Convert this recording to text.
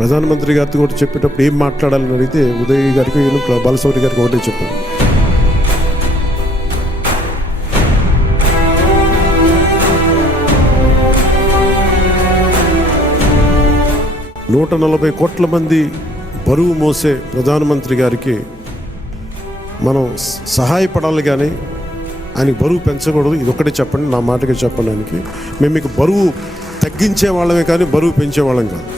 ప్రధానమంత్రి గారితో కూడా చెప్పేటప్పుడు ఏం మాట్లాడాలని అడిగితే ఉదయ్ గారికి బాలశౌరి గారికి ఒకటే చెప్పాను. $140 కోట్ల మంది బరువు మోసే ప్రధానమంత్రి గారికి మనం సహాయపడాలి, కానీ ఆయనకి బరువు పెంచకూడదు. ఇది ఒక్కటే చెప్పండి, నా మాటగా చెప్పడానికి. మేము మీకు బరువు తగ్గించే వాళ్ళమే కానీ బరువు పెంచే వాళ్ళం కాదు.